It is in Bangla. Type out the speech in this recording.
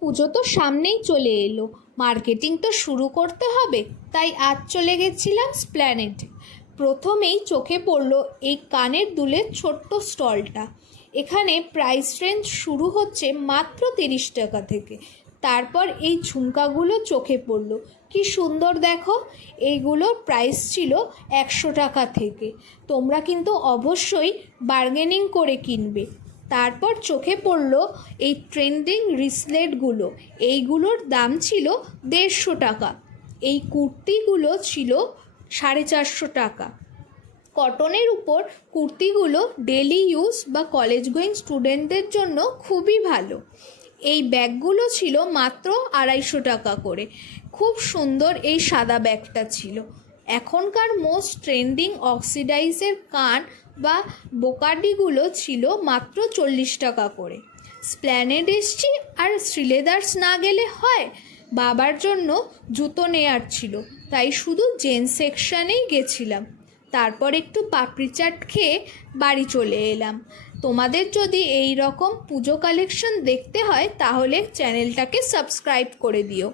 পুজো তো সামনেই চলে এলো, মার্কেটিং তো শুরু করতে হবে, তাই আজ চলে গেছিলাম স্প্ল্যানেডে। প্রথমেই চোখে পড়লো এই কানের দুলের ছোট্ট স্টলটা। এখানে প্রাইস রেঞ্জ শুরু হচ্ছে মাত্র 30 টাকা থেকে। তারপর এই ঝুমকাগুলো চোখে পড়লো, কি সুন্দর দেখো। এইগুলোর প্রাইস ছিল 100 টাকা থেকে। তোমরা কিন্তু অবশ্যই বার্গেনিং করে কিনবে। তারপর চোখে পড়লো এই ট্রেন্ডিং রিসলেটগুলো, এইগুলোর দাম ছিল 150 টাকা। এই কুর্তিগুলো ছিল 450 টাকা। কটনের উপর কুর্তিগুলো ডেলি ইউজ বা কলেজ গোয়িং স্টুডেন্টদের জন্য খুবই ভালো। এই ব্যাগগুলো ছিল মাত্র 250 টাকা করে। খুব সুন্দর এই সাদা ব্যাগটা ছিল। এখনকার মোস্ট ট্রেন্ডিং অক্সিডাইজের কান বা বোকাডিগুলো ছিল মাত্র 40 টাকা করে। স্প্ল্যানেড এসছি আর শ্রীলেদার্স না গেলে হয়। বাবার জন্য জুতো নেয়ার ছিল, তাই শুধু জেন্টস সেকশানেই গেছিলাম। তারপর একটু পাপড়ি চাট খেয়ে বাড়ি চলে এলাম। তোমাদের যদি এই রকম পুজো কালেকশন দেখতে হয় তাহলে চ্যানেলটাকে সাবস্ক্রাইব করে দিও।